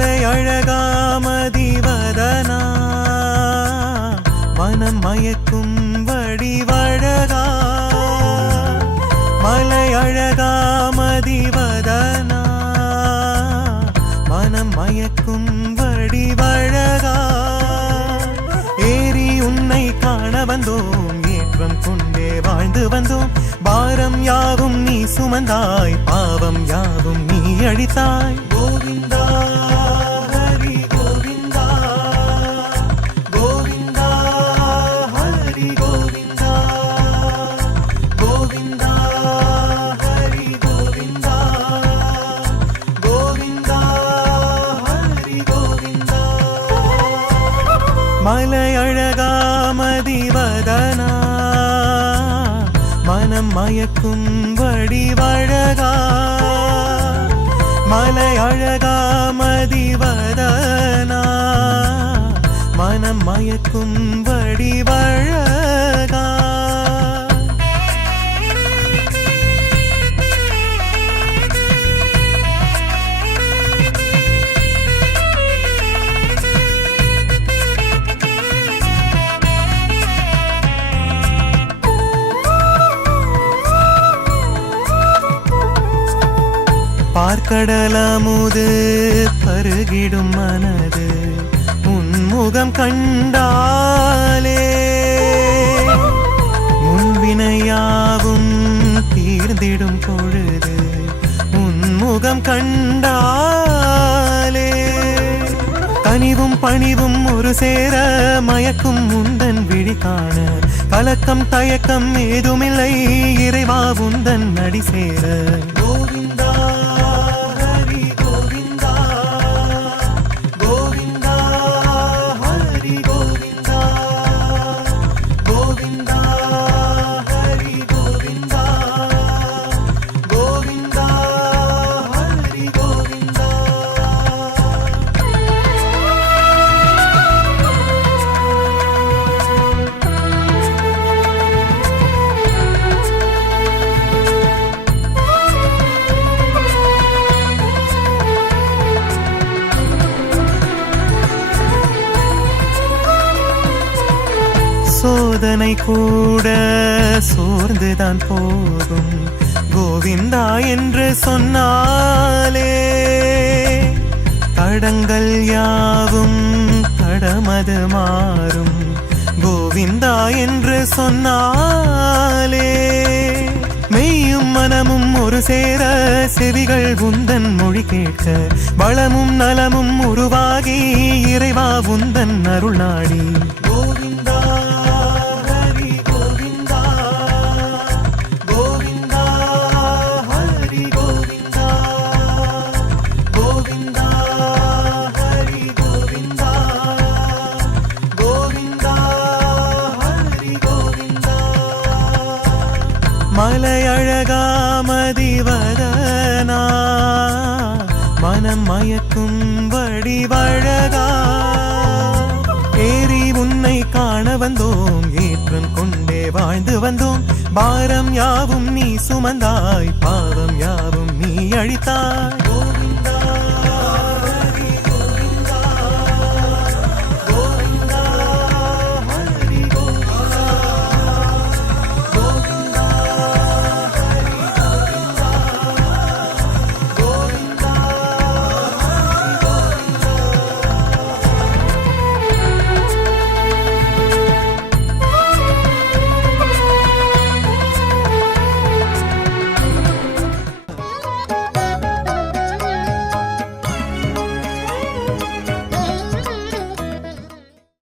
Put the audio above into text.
மாலை அழகாமதிவதனா? மனம் மயக்கும் வடிவழகா? மலை அழகாமதிவதனா? மனம் மயக்கும் வடிவழகா? ஏறி உன்னை காண வந்தோம் ஏற்றம் கொண்டே வாழ்ந்து வந்தோம். பாரம் யாவும் நீ சுமந்தாய் பாவம் யாவும் நீ அழித்தாய். கோவிந்தா ஹரி மலையழகாமதிவதனா மனம் மயக்கும் வடிவழகா. மலை அழகா மதிவதனா. மனம் மயக்கும் வழி பார்க்கடலமுது பருகிடும் மனது உன்முகம் கண்டாலே. முன்வினையாவும் தீர்ந்திடும் பொழுது உன்முகம் கண்டாலே. கனிவும் பணிவும் ஒரு சேர மயக்கும் உந்தன் விழி காண. கலக்கம் தயக்கம் ஏதுமில்லை இறைவா உந்தன் நடி சேர. கோவிந்த சோதனை கூட சோர்ந்துதான் போகும். கோவிந்தா என்று சொன்னாலே தடங்கள் யாவும் தடமது மாறும். கோவிந்தா என்று சொன்னாலே மெய்யும் மனமும் ஒரு சேர செவிகள் உந்தன் மொழி கேட்க வளமும் நலமும் உருவாகி இறைவா உந்தன் அருள் நாடி. கோவிந்தா மயக்கும் வடிவழகா ஏறி உன்னை காண வந்தோம் ஏற்றம் கொண்டே வாழ்ந்து வந்தோம். பாரம் யாவும் நீ சுமந்தாய் பாவம் யாவும் நீ அழித்தாய்.